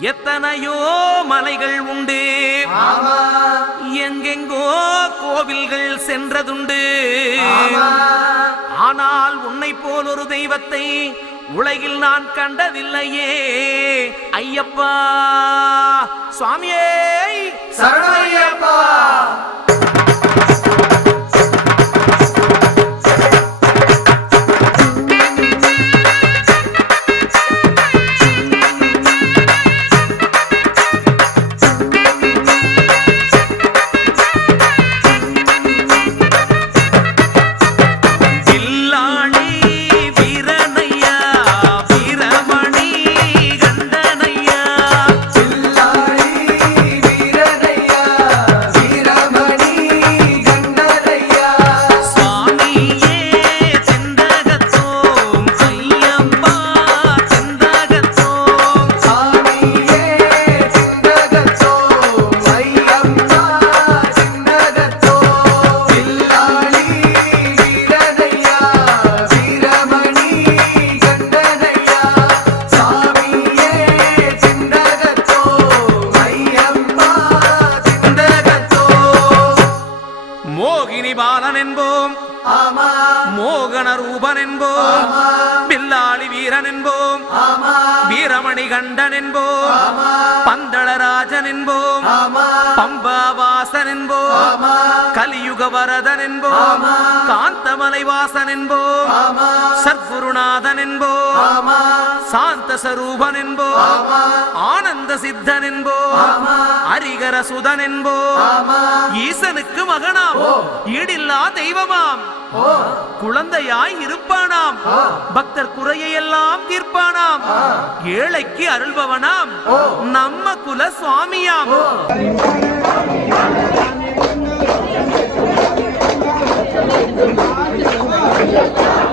எத்தனையோ மலைகள் உண்டு. எங்கெங்கோ கோவில்கள் சென்றதுண்டு. ஆனால் உன்னை போல் ஒரு தெய்வத்தை உலகில் நான் கண்டதில்லையே. ஐயப்பா சுவாமியே. சரணையப்பா மோகினி என்போம் மோகன ரூபன் என்போம் பில்லாளி வீரன் என்போம் வீரமணி கண்டன் என்போம் பந்தளராஜன் என்போம் பம்பாவாசன் என்போம் கலியுக வரதன் என்போம். காந்தமலை வாசன் என்போம் என்போம் ஆமா சாந்த சரூபன் ஆனந்த சித்தன் என்போம் ஆமா. ஹரிகர சுதன் ஈசனுக்கு மகனாம். ஈடில்லா தெய்வமாம் குழந்தையாய் இருப்பானாம். பக்தர் குறையை எல்லாம் தீர்ப்பானாம். ஏழைக்கு அருள்பவனாம். நம்ம குல சுவாமியாம் ஓ ஆ